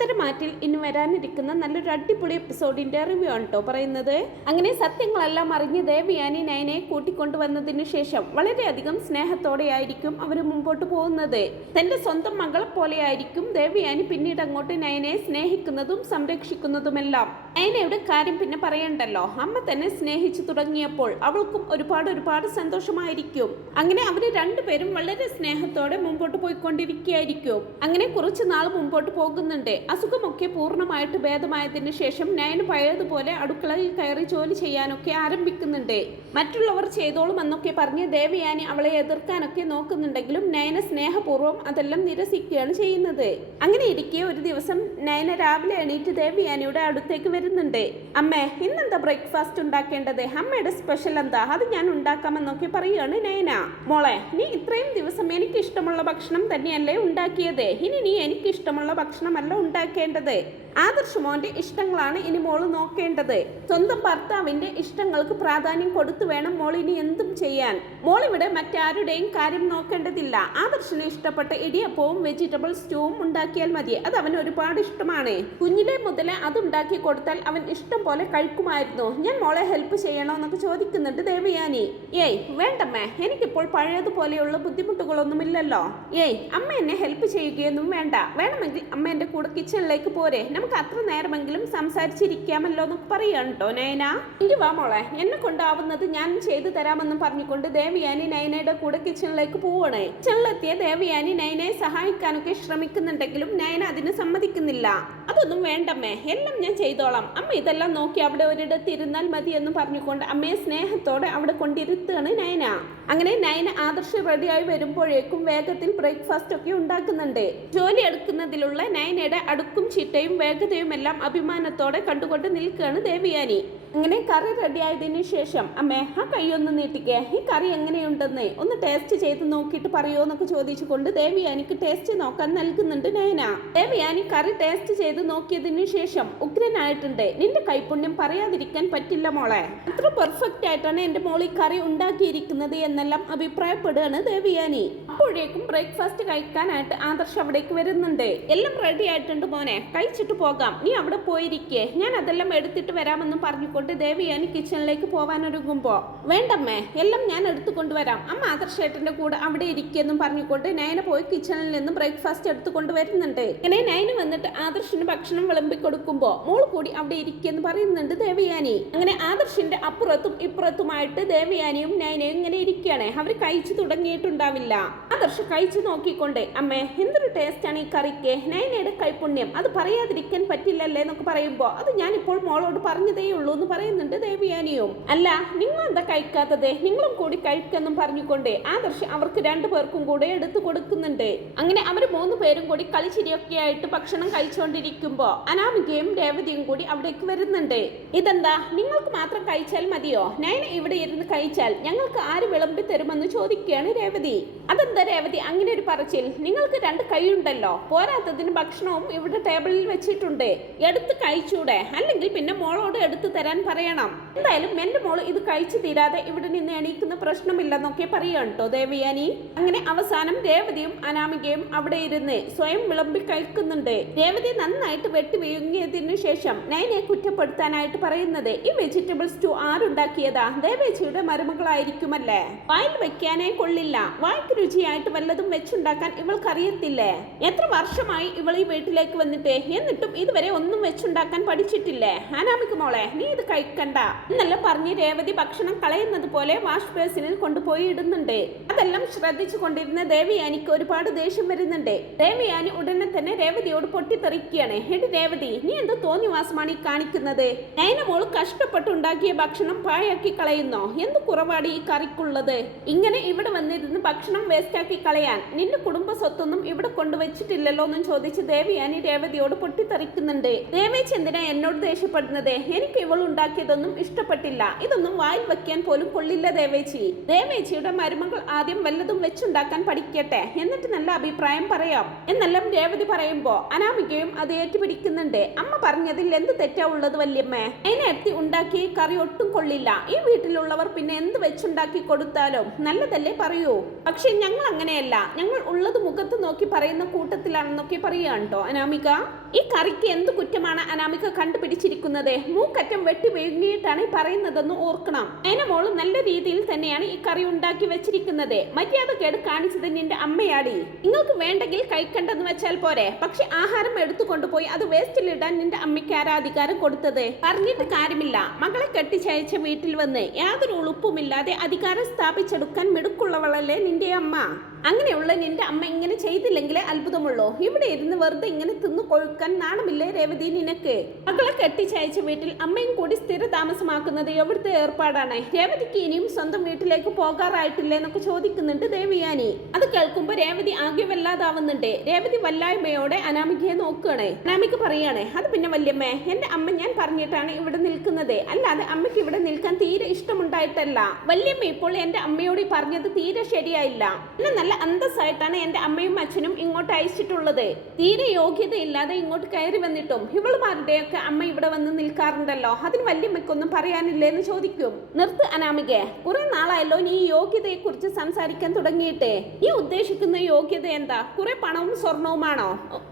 പത്തരമാറ്റിൽ ഇനി വരാനിരിക്കുന്ന നല്ലൊരു അടിപൊളി എപ്പിസോഡിന്റെ റിവ്യൂ ആണ് കേട്ടോ പറയുന്നത്. അങ്ങനെ സത്യങ്ങളെല്ലാം അറിഞ്ഞ് ദേവയാനി നയനയെ കൂട്ടിക്കൊണ്ടുവന്നതിനു ശേഷം വളരെയധികം സ്നേഹത്തോടെയായിരിക്കും അവർ മുമ്പോട്ട് പോകുന്നത്. തന്റെ സ്വന്തം മകളെ പോലെയായിരിക്കും ദേവയാനി പിന്നീട് അങ്ങോട്ട് നയനയെ സ്നേഹിക്കുന്നതും സംരക്ഷിക്കുന്നതുമെല്ലാം. നയനയുടെ കാര്യം പിന്നെ പറയണ്ടല്ലോ, അമ്മ തന്നെ സ്നേഹിച്ചു തുടങ്ങിയപ്പോൾ അവൾക്കും ഒരുപാട് സന്തോഷമായിരിക്കും. അങ്ങനെ അവർ രണ്ടുപേരും വളരെ സ്നേഹത്തോടെ മുമ്പോട്ട് പോയിക്കൊണ്ടിരിക്കുകയായിരിക്കും. അങ്ങനെ കുറച്ചു നാൾ മുമ്പോട്ട് പോകുന്നുണ്ട്. അസുഖമൊക്കെ പൂർണ്ണമായിട്ട് ഭേദമായതിനു ശേഷം നയന പഴയതുപോലെ അടുക്കളയിൽ കയറി ജോലി ചെയ്യാനൊക്കെ ആരംഭിക്കുന്നുണ്ട്. മറ്റുള്ളവർ ചെയ്തോളും എന്നൊക്കെ പറഞ്ഞ് ദേവയാനി അവളെ എതിർക്കാനൊക്കെ നോക്കുന്നുണ്ടെങ്കിലും നയന സ്നേഹപൂർവ്വം അതെല്ലാം നിരസിക്കുകയാണ് ചെയ്യുന്നത്. അങ്ങനെ ഇരിക്കെ ഒരു ദിവസം നയന രാവിലെ എണീറ്റ് ദേവയാനിയുടെ അടുത്തേക്ക് വരുന്നുണ്ട്. അമ്മേ, ഇന്നെന്താ ബ്രേക്ക്ഫാസ്റ്റ് ഉണ്ടാക്കേണ്ടത്? അമ്മയുടെ സ്പെഷ്യൽ എന്താ? അത് ഞാൻ ഉണ്ടാക്കാമെന്നൊക്കെ പറയുകയാണ് നയന. മോളെ, നീ ഇത്രയും ദിവസം എനിക്ക് ഇഷ്ടമുള്ള ഭക്ഷണം തന്നെയല്ലേ ഉണ്ടാക്കിയത്? ഇനി നീ എനിക്ക് ഇഷ്ടമുള്ള ഭക്ഷണമല്ല ഉണ്ടാക്കേണ്ടത്. ആദർശ് മോന്റെ ഇഷ്ടങ്ങളാണ് ഇനി മോള് നോക്കേണ്ടത്. സ്വന്തം ഭർത്താവിന്റെ ഇഷ്ടങ്ങൾക്ക് പ്രാധാന്യം കൊടുത്തു വേണം മോൾ ഇനി എന്തും ചെയ്യാൻ. മോളിവിടെ മറ്റാരുടെയും കാര്യം നോക്കേണ്ടതില്ല. ആദർശിന് ഇഷ്ടപ്പെട്ട ഇടിയപ്പവും വെജിറ്റബിൾ സ്റ്റൂവും ഉണ്ടാക്കിയാൽ മതി. അത് അവന് ഒരുപാട് ഇഷ്ടമാണ്. കുഞ്ഞിലെ മുതലേ അതുണ്ടാക്കി കൊടുത്താൽ അവൻ ഇഷ്ടം പോലെ കഴിക്കുമായിരുന്നു. ഞാൻ മോളെ ഹെൽപ്പ് ചെയ്യണോ എന്നൊക്കെ ചോദിക്കുന്നുണ്ട് ദേവയാനി. ഏയ് വേണ്ടമ്മേ, എനിക്കിപ്പോൾ പഴയതുപോലെയുള്ള ബുദ്ധിമുട്ടുകളൊന്നുമില്ലല്ലോ. ഏയ് അമ്മ എന്നെ ഹെൽപ്പ് ചെയ്യുകയൊന്നും വേണ്ട. വേണമെങ്കിൽ അമ്മ എന്റെ കൂടെ കിച്ചണിലേക്ക് പോരെ, നമുക്ക് അത്ര നേരമെങ്കിലും സംസാരിച്ചിരിക്കാമല്ലോ എന്നൊക്കെ പറയാണ് കേട്ടോ നയന. ഇനി വാ മോളെ, എന്നെ കൊണ്ടാവുന്നത് ഞാൻ ചെയ്തു തരാമെന്നും പറഞ്ഞുകൊണ്ട് ദേവയാനി നയനയുടെ കൂടെ കിച്ചണിലേക്ക് പോവാണ്. കിച്ചണിലെത്തിയ ദേവയാനി നയനയെ സഹായിക്കാനൊക്കെ ശ്രമിക്കുന്നുണ്ടെങ്കിലും നയന അതിന് സമ്മതിക്കുന്നില്ല. അതൊന്നും വേണ്ടമ്മേ, എല്ലാം ഞാൻ ചെയ്തോളാം. അമ്മ ഇതെല്ലാം നോക്കി അവിടെ ഒരിടത്ത് ഇരുന്നാൽ മതി എന്ന് പറഞ്ഞുകൊണ്ട് അമ്മയെ സ്നേഹത്തോടെ അവിടെ കൊണ്ടിരുത്തുകയാണ് നയന. അങ്ങനെ നയന ആദർശ് റെഡിയായി വരുമ്പോഴേക്കും വേഗത്തിൽ ബ്രേക്ക്ഫാസ്റ്റ് ഒക്കെ ഉണ്ടാക്കുന്നുണ്ട്. ജോലി എടുക്കുന്നതിലുള്ള നയനയുടെ അടുക്കും ചിട്ടയും വേഗതയും എല്ലാം അഭിമാനത്തോടെ കണ്ടുകൊണ്ട് നിൽക്കുകയാണ് ദേവയാനി. അങ്ങനെ കറി റെഡിയായതിനു ശേഷം അമ്മേ, ആ കൈയൊന്ന് നീട്ടിക്കേ, ഈ കറി എങ്ങനെയുണ്ടെന്ന് ഒന്ന് ടേസ്റ്റ് ചെയ്ത് നോക്കിയിട്ട് പറയുമോ എന്നൊക്കെ ചോദിച്ചുകൊണ്ട് ദേവയാനിക്ക് ടേസ്റ്റ് നോക്കാൻ നൽകുന്നുണ്ട് നയന. ദേവയാനി കറി ടേസ്റ്റ് ചെയ്ത് നോക്കിയതിനു ശേഷം ഉഗ്രനായിട്ടുണ്ട്. നിന്റെ കൈപുണ്യം പറയാതിരിക്കാൻ പറ്റില്ല മോളെ. അത്ര പെർഫെക്റ്റ് ആയിട്ടാണ് എന്റെ മോൾ ഈ കറി ഉണ്ടാക്കിയിരിക്കുന്നത് എന്നെല്ലാം അഭിപ്രായപ്പെടുകയാണ് ദേവയാനി. അപ്പോഴേക്കും ബ്രേക്ക്ഫാസ്റ്റ് കഴിക്കാനായിട്ട് ആദർശ് അവിടേക്ക് വരുന്നുണ്ട്. എല്ലാം റെഡി ആയിട്ടുണ്ട് മോനെ, കഴിച്ചിട്ട് പോകാം. നീ അവിടെ പോയിരിക്കേ, ഞാൻ അതെല്ലാം എടുത്തിട്ട് വരാമെന്ന് പറഞ്ഞുകൊണ്ട് ദേവയാനി കിച്ചണിലേക്ക് പോവാനൊരുങ്ങുമ്പോ വേണ്ടമ്മേ, എല്ലാം ഞാൻ എടുത്തു കൊണ്ടുവരാം. അമ്മ ആദർശേട്ടന്റെ കൂടെ അവിടെ ഇരിക്കുമെന്നും പറഞ്ഞുകൊണ്ട് നയന പോയി കിച്ചണിൽ നിന്ന് ബ്രേക്ക്ഫാസ്റ്റ് എടുത്തു കൊണ്ടുവരുന്നുണ്ട്. അങ്ങനെ നയന വന്നിട്ട് ആദർശിന് ഭക്ഷണം വിളമ്പി കൊടുക്കുമ്പോ മോൾ കൂടി അവിടെ ഇരിക്കുമെന്ന് പറയുന്നുണ്ട് ദേവയാനി. അങ്ങനെ ആദർശിന്റെ അപ്പുറത്തും ഇപ്പുറത്തുമായിട്ട് ദേവയാനിയും നയനയും ഇങ്ങനെ ഇരിക്കുകയാണ്. അവർ കഴിച്ചു തുടങ്ങിയിട്ടുണ്ടാവില്ല. ആദർശ് കഴിച്ചു നോക്കിക്കൊണ്ട് അമ്മേ, എന്തൊരു ടേസ്റ്റാണ് ഈ കറിക്ക്. നയനയുടെ കൈപുണ്യം അത് പറയാതിരിക്കാൻ പറ്റില്ലല്ലേ എന്നൊക്കെ പറയുമ്പോ അത് ഞാനിപ്പോൾ മോളോട് പറഞ്ഞതേ ഉള്ളൂ എന്ന് പറയുന്നുണ്ട് ദേവയാനിയും. അല്ല, നിങ്ങൾ എന്താ കഴിക്കാത്തത്? നിങ്ങളും കൂടി കഴിക്കെന്നും പറഞ്ഞുകൊണ്ട് ആദർശ് അവർക്ക് രണ്ടുപേർക്കും കൂടെ എടുത്തു കൊടുക്കുന്നുണ്ട്. അങ്ങനെ അവർ 3 പേരും കൂടി കളിച്ചിരിയൊക്കെ ആയിട്ട് ഭക്ഷണം കഴിച്ചുകൊണ്ടിരിക്കുമ്പോ അനാമികയും രേവതിയും കൂടി അവിടേക്ക് വരുന്നുണ്ട്. ഇതെന്താ, നിങ്ങൾക്ക് മാത്രം കഴിച്ചാൽ മതിയോ? നയന ഇവിടെ ഇരുന്ന് കഴിച്ചാൽ ഞങ്ങൾക്ക് ആര് വിളമ്പി തരുമെന്ന് ചോദിക്കുകയാണ് രേവതി. അതെന്താ രേവതി അങ്ങനെ ഒരു പറച്ചിൽ? നിങ്ങൾക്ക് 2 കൈയുണ്ടല്ലോ, പോരാത്തതിന് ഭക്ഷണവും ഇവിടെ ടേബിളിൽ വെച്ചിട്ടുണ്ട്, എടുത്ത് കഴിച്ചൂടെ? അല്ലെങ്കിൽ പിന്നെ മോളോട് എടുത്തു തരാൻ പറയണം. എന്തായാലും എന്റെ മോള് ഇത് കഴിച്ചു തീരാതെ ഇവിടെ നിന്ന് എണീക്കുന്ന പ്രശ്നമില്ലെന്നൊക്കെ പറയാം കേട്ടോ ദേവയാനി. അങ്ങനെ അവസാനം രേവതിയും അനാമികയും അവിടെ ഇരുന്ന് സ്വയം വിളമ്പി കഴിക്കുന്നുണ്ട്. രേവതി നന്നായിട്ട് വെട്ടി വിഴുങ്ങിയതിനു ശേഷം നയനെ കുറ്റപ്പെടുത്താനായിട്ട് പറയുന്നത്, ഈ വെജിറ്റബിൾ സ്റ്റൂ ആരുണ്ടാക്കിയതാ? ദേവേച്ചിയുടെ മരുമകളായിരിക്കുമല്ലേ. വായിൽ വെക്കാനേ കൊള്ളില്ല. വായ്ക്ക് രുചിയായിട്ട് വല്ലതും വെച്ചുണ്ടാക്കാൻ ഇവൾക്കറിയത്തില്ലേ? എത്ര വർഷമായി ഇവൾ ഈ വീട്ടിലേക്ക് വന്നിട്ട്, എന്നിട്ടും ഇതുവരെ ഒന്നും വെച്ചുണ്ടാക്കാൻ പഠിച്ചിട്ടില്ലേ? അനാമിക മോളെ, നീ ഇത് കഴിക്കണ്ട എന്നെല്ലാം പറഞ്ഞ് രേവതി ഭക്ഷണം കളയുന്നത് പോലെ വാഷ് ബേസിനിൽ കൊണ്ടുപോയി ഇടുന്നുണ്ട്. അതെല്ലാം ശ്രദ്ധിച്ചു കൊണ്ടിരുന്ന ദേവയാനിക്ക് ഒരുപാട് ദേഷ്യം വരുന്നുണ്ട്. ദേവയാനി ഉടനെ തന്നെ രേവതിയോട് പൊട്ടിത്തെറിക്കുകയാണ്. എടി രേവതി, നീ എന്തോ തോന്നിവാസമാണ് ഈ കാണിക്കുന്നത്? നയന മോള് കഷ്ടപ്പെട്ടുണ്ടാക്കിയ ഭക്ഷണം പാഴാക്കി കളയുന്നോ? എന്ത് കുറവാണ് ഈ കറിക്കുള്ളത്? ഇങ്ങനെ ഇവിടെ വന്നിരുന്ന് ഭക്ഷണം വേസ്റ്റാക്കി കളയാൻ നിന്റെ കുടുംബ സ്വത്തൊന്നും ഇവിടെ കൊണ്ടുവച്ചിട്ടില്ലല്ലോ എന്നും ചോദിച്ച് ദേവയാനി രേവതിയോട് പൊട്ടിത്തെറിക്കുന്നുണ്ട്. ദേവേച്ചി എന്തിനാ എന്നോട് ദേഷ്യപ്പെടുന്നത്? എനിക്ക് ഇവൾ ഉണ്ടാക്കിയതൊന്നും ഇഷ്ടപ്പെട്ടില്ല. ഇതൊന്നും വായിൽ വെക്കാൻ പോലും കൊള്ളില്ല ദേവേച്ചി. ദേവേച്ചിയുടെ മരുമകൾ ആദ്യം വല്ലതും വെച്ചുണ്ടാക്കാൻ പഠിക്കട്ടെ, എന്നിട്ട് നല്ല അഭിപ്രായം പറയാം എന്നെല്ലാം രേവതി പറയുമ്പോ അനാമികയും അത് ഏറ്റുപിടിക്കുന്നുണ്ട്. അമ്മ പറഞ്ഞതിൽ എന്ത് തെറ്റാ ഉള്ളത് വല്യമ്മേ? അതിനെടുത്തി ഉണ്ടാക്കിയ കറി ഒട്ടും കൊള്ളില്ല. ഈ വീട്ടിലുള്ളവർ പിന്നെ എന്ത് വെച്ചുണ്ടാക്കി കൊടുത്താലും നല്ലതല്ലേ പറയൂ. പക്ഷെ ഞങ്ങൾ അങ്ങനെയല്ല, ഞങ്ങൾ ഉള്ളത് മുഖത്ത് നോക്കി പറയുന്ന കൂട്ടത്തിലാണെന്നൊക്കെ പറയാൻ കേട്ടോ അനാമിക. ഈ കറിക്ക് എന്ത് കുറ്റമാണ് അനാമിക കണ്ടുപിടിച്ചിരിക്കുന്നത്? മൂക്കറ്റം വെട്ടി വീങ്ങിയിട്ടാണ് ഈ പറയുന്നതെന്ന് ഓർക്കണം. അതിനെ മോള് നല്ല രീതിയിൽ തന്നെയാണ് ഈ കറി ഉണ്ടാക്കി വെച്ചിരിക്കുന്നത്. മര്യാദ കേട് കാണിച്ചത് നിന്റെ അമ്മയാടി. നിങ്ങൾക്ക് വേണ്ടെങ്കിൽ കഴിക്കണ്ടെന്ന് വെച്ചാൽ പോരെ, പക്ഷെ ആഹാരം എടുത്തു കൊണ്ടുപോയി അത് വേസ്റ്റിലിടാൻ നിന്റെ അമ്മയ്ക്ക് ആരാ അധികാരം കൊടുത്തത്? പറഞ്ഞിട്ട് കാര്യമില്ല. മകളെ കെട്ടിച്ചയച്ച വീട്ടിൽ വന്ന് യാതൊരു ഉളുപ്പുമില്ലാതെ അധികാരം സ്ഥാപിച്ചെടുക്കാൻ മിടുക്കുള്ളവളല്ലേ നിന്റെ അമ്മ. അങ്ങനെയുള്ള നിന്റെ അമ്മ ഇങ്ങനെ ചെയ്തില്ലെങ്കിലേ അത്ഭുതമുള്ളൂ. ഇവിടെ ഇരുന്ന് വെറുതെ ഇങ്ങനെ തിന്നു കൊഴുക്കാൻ നാണമില്ലേ രേവതി നിനക്ക്? മകളെ കെട്ടിച്ചയച്ച വീട്ടിൽ അമ്മയും കൂടി സ്ഥിര താമസമാക്കുന്നത് എവിടുത്തെ ഏർപ്പാടാണ്? രേവതിക്ക് ഇനിയും സ്വന്തം വീട്ടിലേക്ക് പോകാറായിട്ടില്ലേ എന്നൊക്കെ ചോദിക്കുന്നുണ്ട് ദേവയാനി. അത് കേൾക്കുമ്പോ രേവതി ആകെ വല്ലാതാവുന്നുണ്ട്. രേവതി വല്ലായ്മയോടെ അനാമികയെ നോക്കുകയാണ്. അനാമിക പറയാണ്, അത് പിന്നെ വല്യമ്മേ, എന്റെ അമ്മ ഞാൻ പറഞ്ഞിട്ടാണ് ഇവിടെ നിൽക്കുന്നത്, അല്ലാതെ അമ്മയ്ക്ക് ഇവിടെ നിൽക്കാൻ തീരെ ഇഷ്ടമുണ്ടായിട്ടല്ല. വല്യമ്മ ഇപ്പോൾ എന്റെ അമ്മയോട് പറഞ്ഞത് തീരെ ശരിയായില്ല. എന്നെ നല്ല അന്തസ്സായിട്ടാണ് എന്റെ അമ്മയും അച്ഛനും ഇങ്ങോട്ട് അയച്ചിട്ടുള്ളത്. തീരെ യോഗ്യതയില്ലാതെ ഇങ്ങോട്ട് കയറി വന്നിട്ടും ഇവളുമാരുടെയൊക്കെ അമ്മ ഇവിടെ വന്ന് നിൽക്കാറുണ്ടല്ലോ, അതിന് വല്യമ്മയ്ക്കൊന്നും പറയാനില്ലേ എന്ന് ചോദിക്കും. നിർത്ത് അനാമികെ, കുറെ നാളായല്ലോ നീ ഈ യോഗ്യതയെ കുറിച്ച് സംസാരിക്കാൻ തുടങ്ങിയിട്ട്. നീ ഉദ്ദേശിക്കുന്ന യോഗ്യത എന്താ? കുറെ പണവും സ്വർണവുമാണോ?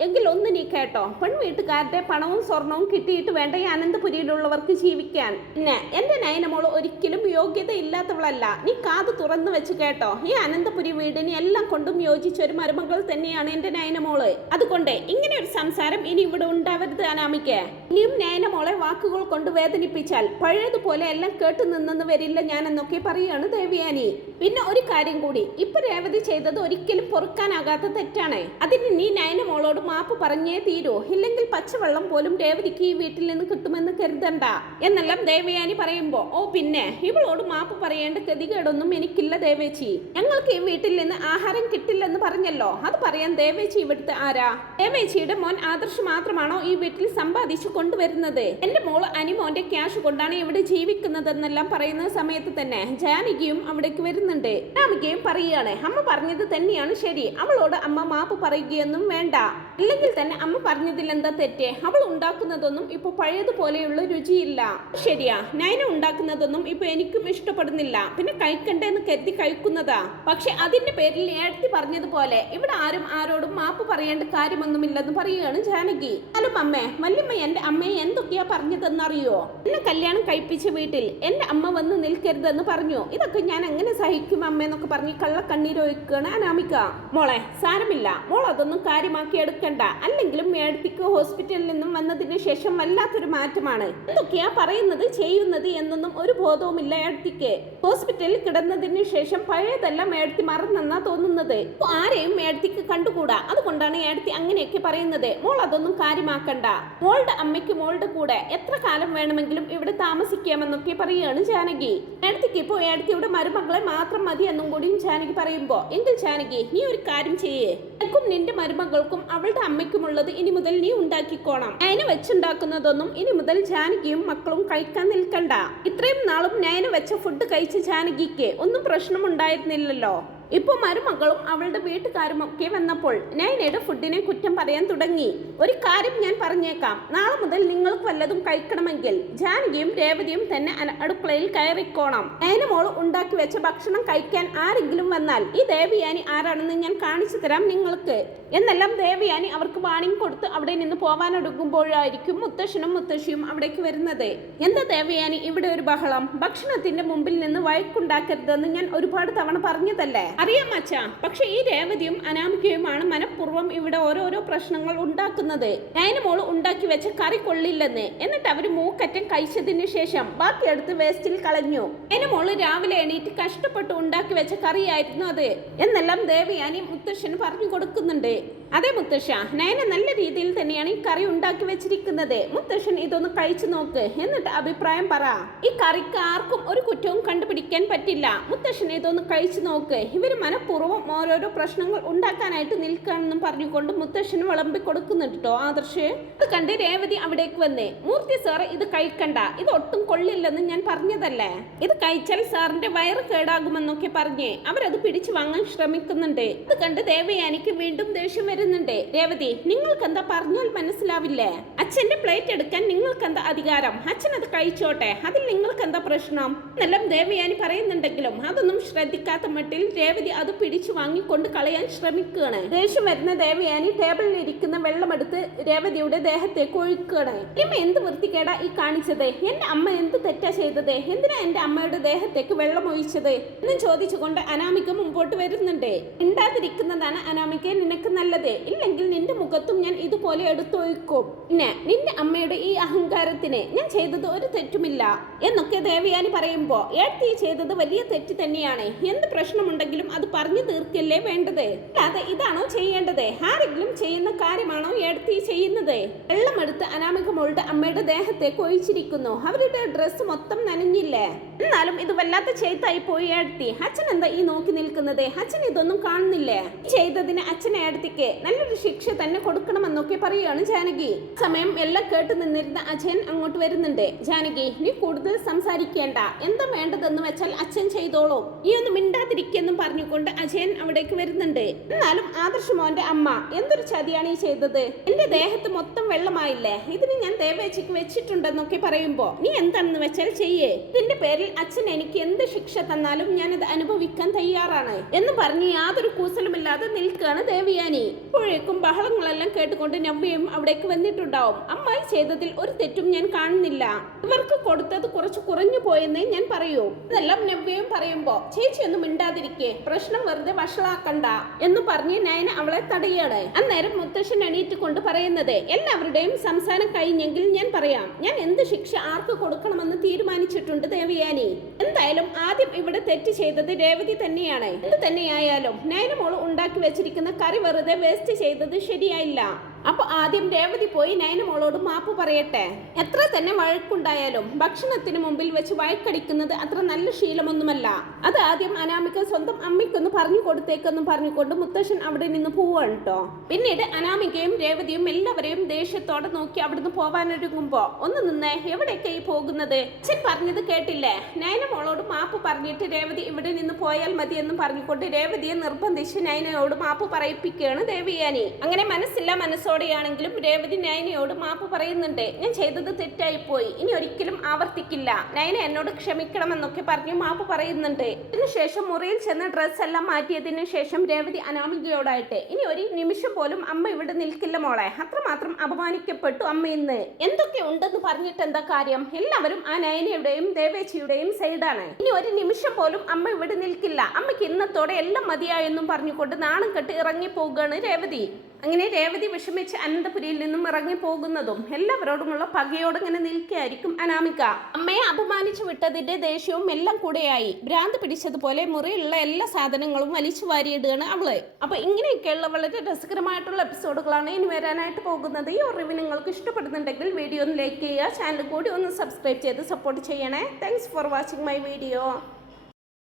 എങ്കിൽ ഒന്ന് നീ കേട്ടോ, പെൺവീട്ടുകാരുടെ പണവും സ്വർണവും കിട്ടിയിട്ട് വേണ്ട ഈ അനന്തപുരിയിലുള്ളവർക്ക് ജീവിക്കാൻ. പിന്നെ എന്റെ നയനമോള് ഒരിക്കലും യോഗ്യത ഇല്ലാത്തവളല്ല. നീ കാത് തുറന്നു വെച്ച് കേട്ടോ, ഈ അനന്തപുരി വീടിന് എല്ലാം കൊണ്ടും യോജിച്ച ഒരു മരുമകൾ തന്നെയാണ് എന്റെ നയനമോള്. അതുകൊണ്ട് ഇങ്ങനെ ഒരു സംസാരം ഇനി ഇവിടെ ഉണ്ടാവരുത് അനാമിക്ക്. ഇനിയും നയനമോളെ വാക്കുകൾ കൊണ്ട് വേദനിപ്പിച്ചാൽ പഴയതുപോലെ എല്ലാം കേട്ടു നിന്നെന്ന് വരില്ല ഞാൻ എന്നൊക്കെ പറയാണ് ദേവയാനി. പിന്നെ ഒരു കാര്യം കൂടി, ഇപ്പൊ രേവതി ചെയ്തത് ഒരിക്കലും പൊറുക്കാനാകാത്ത തെറ്റാണ്. അതിന് നീ നയനമോളോട് മാപ്പ് പറഞ്ഞേ തീരൂ, ഇല്ലെങ്കിൽ പച്ചവെള്ളം പോലും രേവതിക്ക് ഈ വീട്ടിൽ നിന്ന് കിട്ടുമെന്ന് കരുതണ്ട എന്നെല്ലാം ദേവയാനി പറയുമ്പോ, ഓ പിന്നെ ഇവളോട് മാപ്പ് പറയേണ്ട ഗതികേടൊന്നും എനിക്കില്ല ദേവേച്ചി. ഞങ്ങൾക്ക് ഈ വീട്ടിൽ നിന്ന് ആഹാരം കിട്ടില്ലെന്ന് പറഞ്ഞല്ലോ, അത് പറയാൻ ദേവേച്ചി ഇവിടുത്തെ ആരാ? ദേവേച്ചിയുടെ മോൻ ആദർശ് മാത്രമാണോ ഈ വീട്ടിൽ സമ്പാദിച്ചു കൊണ്ടുവരുന്നത്? എന്റെ മോള് അനിമോന്റെ ക്യാഷ് കൊണ്ടാണ് ഇവിടെ ജീവിക്കുന്നതെന്നെല്ലാം പറയുന്ന സമയത്ത് തന്നെ ജാനകിയും അവിടേക്ക് വരുന്നുണ്ട്. രാമികയും പറയുകയാണ്, അമ്മ പറഞ്ഞത് തന്നെയാണ് ശരി, അവളോട് അമ്മ മാപ്പ് പറയുകയൊന്നും വേണ്ട. ഇല്ലെങ്കിൽ തന്നെ അമ്മ പറഞ്ഞതിൽ എന്താ തെറ്റ്? അവൾ ഉണ്ടാക്കുന്നതൊന്നും ഇപ്പൊ പഴയതുപോലെയുള്ള രുചിയില്ല. ശരിയാ, നയന ഉണ്ടാക്കുന്നതൊന്നും ഇപ്പൊ എനിക്കും ഇഷ്ടപ്പെടുന്നില്ല. പിന്നെ കഴിക്കണ്ടെന്ന് കരുതി കഴിക്കുന്നതാ. പക്ഷെ അതിന്റെ പേരിൽ ഏടത്തി പറഞ്ഞതുപോലെ ഇവിടെ ആരും ആരോടും മാപ്പ് പറയേണ്ട കാര്യമൊന്നുമില്ലെന്ന് പറയുകയാണ് ജാനകി. അല്ല അമ്മേ, വല്യമ്മ എന്റെ അമ്മയെ എന്തൊക്കെയാ പറഞ്ഞതെന്നറിയോ? എന്നെ കല്യാണം കഴിപ്പിച്ച വീട്ടിൽ എന്റെ അമ്മ വന്ന് നിൽക്കരുതെന്ന് പറഞ്ഞു. ഇതൊക്കെ ഞാൻ എങ്ങനെ സഹിക്കും അമ്മ എന്നൊക്കെ പറഞ്ഞ് കള്ളക്കണ്ണീരൊഴുക്കുകയാണ് അനാമിക. മോളെ സാരമില്ല, മോൾ അതൊന്നും കാര്യമാക്കി എടുക്കണ്ട. അല്ലെങ്കിലും ഏടത്തിക്ക് ഹോസ്പിറ്റലിൽ നിന്നും വന്നതിന് ശേഷം വല്ലാത്തൊരു മാറ്റമാണ്. എന്തൊക്കെയാ പറയുന്നത് ചെയ്യുന്നത് എന്നൊന്നും ഒരു ബോധവുമില്ല ഏടത്തിക്ക്. ഹോസ്പിറ്റലിൽ കിടന്നതിന് ശേഷം പഴയതെല്ലാം ഏടത്തി മറന്നെന്നാ തോന്നുന്നത്. ആരെയും ഏടത്തിക്ക് കണ്ടുകൂടാ, അതുകൊണ്ടാണ് ഏടത്തി അങ്ങനെയൊക്കെ പറയുന്നത്. മോൾ അതൊന്നും കാര്യമാക്കണ്ട. മോളുടെ അമ്മയ്ക്ക് മോളുടെ കൂടെ എത്ര കാലം വേണമെങ്കിലും ഇവിടെ താമസിക്കാമെന്നൊക്കെ പറയുകയാണ് ജാനകി. ഏടത്തിക്ക് ഇപ്പോൾ ഏടത്തിയുടെ മരുമകളെ മാത്രം മതി എന്നും കൂടിയും ജാനകി പറയുമ്പോ, എങ്കിൽ ജാനകി നീ ഒരു കാര്യം ചെയ്യേ, എനിക്കും നിന്റെ മരുമകൾക്കും അവളുടെ അമ്മയ്ക്കുമുള്ളത് ഇനി മുതൽ നീ ഉണ്ടാക്കിക്കോണം. നയന വെച്ചുണ്ടാക്കുന്നതൊന്നും ഇനി മുതൽ ജാനകിയും മക്കളും കഴിക്കാൻ നിൽക്കണ്ട. ഇത്രയും നാളും നയന വെച്ച ഫുഡ് കഴിച്ച ജാനകിക്ക് ഒന്നും പ്രശ്നമുണ്ടായിരുന്നില്ലല്ലോ. ഇപ്പോൾ മരുമകളും അവളുടെ വീട്ടുകാരും ഒക്കെ വന്നപ്പോൾ നയനയുടെ ഫുഡിനെ കുറ്റം പറയാൻ തുടങ്ങി. ഒരു കാര്യം ഞാൻ പറഞ്ഞേക്കാം, നാളെ മുതൽ നിങ്ങൾക്ക് വല്ലതും കഴിക്കണമെങ്കിൽ ജാനകിയും രേവതിയും തന്നെ അടുക്കളയിൽ കയറിക്കോണം. നയനമോള് ഉണ്ടാക്കി വെച്ച ഭക്ഷണം കഴിക്കാൻ ആരെങ്കിലും വന്നാൽ ഈ ദേവയാനി ആരാണെന്ന് ഞാൻ കാണിച്ചു തരാം നിങ്ങൾക്ക് എന്നെല്ലാം ദേവയാനി അവർക്ക് വാണിംഗ് കൊടുത്ത് അവിടെ നിന്ന് പോവാനൊടുക്കുമ്പോഴായിരിക്കും മുത്തശ്ശനും മുത്തശ്ശിയും അവിടേക്ക് വരുന്നത്. എന്താ ദേവയാനി ഇവിടെ ഒരു ബഹളം? ഭക്ഷണത്തിന്റെ മുമ്പിൽ നിന്ന് വഴക്കുണ്ടാക്കരുതെന്ന് ഞാൻ ഒരുപാട് തവണ പറഞ്ഞതല്ലേ? അറിയാം അച്ഛാ, പക്ഷെ ഈ രേവതിയും അനാമികയുമാണ് മനഃപൂർവ്വം ഇവിടെ ഓരോരോ പ്രശ്നങ്ങൾ ഉണ്ടാക്കുന്നത്. നയനമോള് ഉണ്ടാക്കി വെച്ച കറി കൊള്ളില്ലെന്ന്, എന്നിട്ട് അവര് മൂക്കറ്റം കഴിച്ചതിന് ശേഷം ബാക്കി എടുത്ത് വേസ്റ്റിൽ കളഞ്ഞു. നയനമോള് രാവിലെ എണീറ്റ് കഷ്ടപ്പെട്ട് ഉണ്ടാക്കി വെച്ച കറിയായിരുന്നു അത് എന്നെല്ലാം ദേവയാനി മുത്തശ്ശന് പറഞ്ഞു കൊടുക്കുന്നുണ്ട്. അതെ മുത്തശ്ശ, നയന നല്ല രീതിയിൽ തന്നെയാണ് ഈ കറി ഉണ്ടാക്കി വെച്ചിരിക്കുന്നത്. മുത്തശ്ശൻ ഇതൊന്ന് കഴിച്ചു നോക്ക്, എന്നിട്ട് അഭിപ്രായം പറ. ഈ കറിക്ക് ആർക്കും ഒരു കുറ്റവും കണ്ടുപിടിക്കാൻ പറ്റില്ല. മുത്തശ്ശൻ ഇതൊന്ന് കഴിച്ചു നോക്ക്. ഇവര് മനഃപൂർവ്വം ഓരോരോ പ്രശ്നങ്ങൾ ഉണ്ടാക്കാനായിട്ട് നിൽക്കുകയാണെന്നും പറഞ്ഞുകൊണ്ട് മുത്തശ്ശന് വിളമ്പി കൊടുക്കുന്നുണ്ട് കേട്ടോ ആദർശ്. അത് കണ്ട് രേവതി അവിടേക്ക് വന്നേ, മൂർത്തി സാറ് ഇത് കഴിക്കണ്ട, ഇത് ഒട്ടും കൊള്ളില്ലെന്ന് ഞാൻ പറഞ്ഞതല്ലേ, ഇത് കഴിച്ചാൽ സാറിന്റെ വയറ് കേടാകുമെന്നൊക്കെ പറഞ്ഞേ അവരത് പിടിച്ചു വാങ്ങാൻ ശ്രമിക്കുന്നുണ്ട്. ഇത് കണ്ട് ദേവയാനിക്ക് വീണ്ടും ദേഷ്യം വരുന്നുണ്ട്. രേവതി, നിങ്ങൾക്ക് എന്താ പറഞ്ഞാൽ മനസ്സിലാവില്ലേ? അച്ഛന്റെ പ്ലേറ്റ് എടുക്കാൻ നിങ്ങൾക്ക് എന്താ അധികാരം? അച്ഛൻ അത് കഴിച്ചോട്ടെ, അതിൽ നിങ്ങൾക്ക് എന്താ പ്രശ്നം എന്നെല്ലാം ദേവയാനി പറയുന്നുണ്ടെങ്കിലും അതൊന്നും ശ്രദ്ധിക്കാത്ത മട്ടിൽ രേവതി അത് പിടിച്ചു വാങ്ങിക്കൊണ്ട് കളയാൻ ശ്രമിക്കുകയാണ്. ദേഷ്യം വരുന്ന ദേവയാനി ടേബിളിൽ ഇരിക്കുന്ന വെള്ളമെടുത്ത് രേവതിയുടെ ദേഹത്തേക്ക് ഒഴിക്കുകയാണ്. ഇമ്മ എന്ത് വൃത്തികേടാ ഈ കാണിച്ചത്? എന്റെ അമ്മ എന്ത് തെറ്റാ ചെയ്തത്? എന്തിനാ എന്റെ അമ്മയുടെ ദേഹത്തേക്ക് വെള്ളം ഒഴിച്ചത് എന്നും ചോദിച്ചുകൊണ്ട് അനാമിക മുമ്പോട്ട് വരുന്നുണ്ട്. മിണ്ടാതിരിക്കുന്നതാണ് അനാമിക നിനക്ക് നല്ലത്, ഇല്ലെങ്കിൽ നിന്റെ മുഖത്തും ഞാൻ ഇതുപോലെ എടുത്തൊഴിക്കും. പിന്നെ നിന്റെ അമ്മയുടെ ഈ അഹങ്കാരത്തിന് ഞാൻ ചെയ്തത് ഒരു തെറ്റുമില്ല എന്നൊക്കെ ദേവയാനി പറയുമ്പോ ഏടത്തി ചെയ്തത് വലിയ തെറ്റ് തന്നെയാണ്. എന്ത് പ്രശ്നമുണ്ടെങ്കിലും അത് പറഞ്ഞു തീർക്കല്ലേ വേണ്ടത്, അല്ലാതെ ഇതാണോ ചെയ്യേണ്ടത്? ആരെങ്കിലും ചെയ്യുന്ന കാര്യമാണോ ഏടത്തി ചെയ്യുന്നത്? വെള്ളമെടുത്ത് അനാമിക മോളുടെ അമ്മയുടെ ദേഹത്തേക്ക് ഒഴിച്ചിരിക്കുന്നു. അവരുടെ ഡ്രസ്സ് മൊത്തം നനഞ്ഞില്ലേ? എന്നാലും ഇത് വല്ലാത്ത ചെയ്തായി പോയി ഏടത്തി. അച്ഛൻ എന്താ ഈ നോക്കി നിൽക്കുന്നത്? അച്ഛൻ ഇതൊന്നും കാണുന്നില്ലേ? ചെയ്തതിന് അച്ഛൻ ഏടത്തിക്ക് നല്ലൊരു ശിക്ഷ തന്നെ കൊടുക്കണമെന്നൊക്കെ പറയുകയാണ് ജാനകി. സമയം എല്ലാം കേട്ട് നിന്നിരുന്ന അച്ഛൻ അങ്ങോട്ട് വരുന്നുണ്ട്. ജാനകി, നീ കൂടുതൽ സംസാരിക്കേണ്ട, എന്താ വേണ്ടതെന്ന് വെച്ചാൽ അച്ഛൻ ചെയ്തോളൂ, ഈ ഒന്നും മിണ്ടാതിരിക്കെന്നും പറഞ്ഞുകൊണ്ട് അജയൻ അവിടേക്ക് വരുന്നുണ്ട്. എന്നാലും ആദർശ് മോന്റെ അമ്മ എന്തൊരു ചതിയാണ് ഈ ചെയ്തത്? എന്റെ ദേഹത്ത് മൊത്തം വെള്ളമായില്ലേ? ഇതിന് ഞാൻ ദേവേച്ചിക്ക് വെച്ചിട്ടുണ്ടെന്നൊക്കെ പറയുമ്പോ നീ എന്താണെന്ന് വെച്ചാൽ ചെയ്യേ. ഇതിന്റെ പേരിൽ അച്ഛൻ എനിക്ക് എന്ത് ശിക്ഷ തന്നാലും ഞാനത് അനുഭവിക്കാൻ തയ്യാറാണ് എന്ന് പറഞ്ഞ് യാതൊരു കൂസലുമില്ലാതെ നിൽക്കുകയാണ് ദേവയാനി. ഇപ്പോഴേക്കും ബഹളങ്ങളെല്ലാം കേട്ടുകൊണ്ട് നവ്യയും അവിടേക്ക് വന്നിട്ടുണ്ടാവും. അമ്മായി ചെയ്തതിൽ ഒരു തെറ്റും ഞാൻ കാണുന്നില്ല, ഇവർക്ക് കൊടുത്തത് കുറച്ച് കുറഞ്ഞു പോയെന്നേ ഞാൻ പറയൂ. ഇതെല്ലാം നവ്യയും പറയുമ്പോ ചേച്ചി ഒന്നും മിണ്ടാതിരിക്കേ, പ്രശ്നം വെറുതെ വഷളാക്കണ്ട എന്ന് പറഞ്ഞ് നയന അവളെ തടയാണ്. അന്നേരം മുത്തശ്ശൻ എണീറ്റ് കൊണ്ട് പറയുന്നത്, എല്ലാവരുടെയും സംസാരം കഴിഞ്ഞെങ്കിൽ ഞാൻ പറയാം. ഞാൻ എന്ത് ശിക്ഷ ആർക്ക് കൊടുക്കണമെന്ന് തീരുമാനിച്ചിട്ടുണ്ട് ദേവയാനി. എന്തായാലും ആദ്യം ഇവിടെ തെറ്റ് ചെയ്തത് രേവതി തന്നെയാണ്. എന്ത് തന്നെയായാലും നയന മോള് ഉണ്ടാക്കി വെച്ചിരിക്കുന്ന കറി വെറുതെ വേസ്റ്റ് ചെയ്തത് ശരിയായില്ല. അപ്പൊ ആദ്യം രേവതി പോയി നയന മോളോട് മാപ്പ് പറയട്ടെ. എത്ര തന്നെ വഴക്കുണ്ടായാലും ഭക്ഷണത്തിന് മുമ്പിൽ വെച്ച് വഴക്കടിക്കുന്നത് അത്ര നല്ല ശീലമൊന്നുമല്ല. അത് ആദ്യം അനാമിക സ്വന്തം അമ്മയ്ക്കൊന്ന് പറഞ്ഞു കൊടുത്തേക്കെന്നും പറഞ്ഞുകൊണ്ട് മുത്തശ്ശൻ അവിടെ നിന്ന് പോവാണ് കേട്ടോ. പിന്നീട് അനാമികയും രേവതിയും എല്ലാവരെയും ദേഷ്യത്തോടെ നോക്കി അവിടുന്ന് പോവാനൊരുങ്ങുമ്പോ, ഒന്ന് നിന്നേ, എവിടേക്ക് ഈ പോകുന്നത്? അച്ഛൻ പറഞ്ഞത് കേട്ടില്ലേ? നയന മോളോട് മാപ്പ് പറഞ്ഞിട്ട് രേവതി ഇവിടെ നിന്ന് പോയാൽ മതി എന്നും പറഞ്ഞുകൊണ്ട് രേവതിയെ നിർബന്ധിച്ച് നയനയോട് മാപ്പ് പറയിപ്പിക്കുകയാണ് ദേവയാനി. അങ്ങനെ മനസ്സില്ല മനസ്സോടെയാണെങ്കിലും രേവതി നയനയോട് മാപ്പ് പറയുന്നുണ്ട്. ഞാൻ ചെയ്തത് തെറ്റായി പോയി, ഇനി ഒരിക്കലും ആവർത്തിക്കില്ല, നയന എന്നോട് ക്ഷമിക്കണമെന്നൊക്കെ പറഞ്ഞ് മാപ്പ് പറയുന്നുണ്ട്. ഇതിനുശേഷം മുറിയിൽ ചെന്ന് ഡ്രസ്സ് എല്ലാം മാറ്റിയതിനു ശേഷം രേവതി അനാമികയോടായിട്ട്, ഇനി ഒരു നിമിഷം പോലും അമ്മ ഇവിടെ നിൽക്കില്ല മോളെ, അത്രമാത്രം അപമാനിക്കപ്പെട്ടു അമ്മ ഇന്ന്. എന്തൊക്കെ ഉണ്ടെന്ന് പറഞ്ഞിട്ട് എന്താ കാര്യം? എല്ലാവരും ആ നയനയുടെയും ദേവേച്ചിയുടെയും സൈഡാണ്. ഇനി ഒരു നിമിഷം പോലും അമ്മ ഇവിടെ നിൽക്കില്ല, അമ്മയ്ക്ക് ഇന്നത്തോടെ എല്ലാം മതിയായെന്നും പറഞ്ഞുകൊണ്ട് നാണം കെട്ട് ഇറങ്ങി പോവുകയാണ് രേവതി. അങ്ങനെ രേവതി വിഷമിച്ച് അനന്തപുരിയിൽ നിന്നും ഇറങ്ങി പോകുന്നതും എല്ലാവരോടുമുള്ള പകയോടെ ഇങ്ങനെ നിൽക്കുകയായിരിക്കും അനാമിക. അമ്മയെ അപമാനിച്ചു വിട്ടതിന്റെ ദേഷ്യവും എല്ലാം കൂടെയായി ഭ്രാന്ത് പിടിച്ചതുപോലെ മുറിയിലുള്ള എല്ലാ സാധനങ്ങളും വലിച്ചു വാരിയിടുകയാണ് അവള്. അപ്പൊ ഇങ്ങനെയൊക്കെയുള്ള വളരെ രസകരമായിട്ടുള്ള എപ്പിസോഡുകളാണ് ഇനി വരാനായിട്ട് പോകുന്നത്. ഈ റിവ്യൂ നിങ്ങൾക്ക് ഇഷ്ടപ്പെടുന്നുണ്ടെങ്കിൽ വീഡിയോ ഒന്ന് ലൈക്ക് ചെയ്യുക, ചാനൽ കൂടി ഒന്ന് സബ്സ്ക്രൈബ് ചെയ്ത് സപ്പോർട്ട് ചെയ്യണേ. Thanks for watching my video.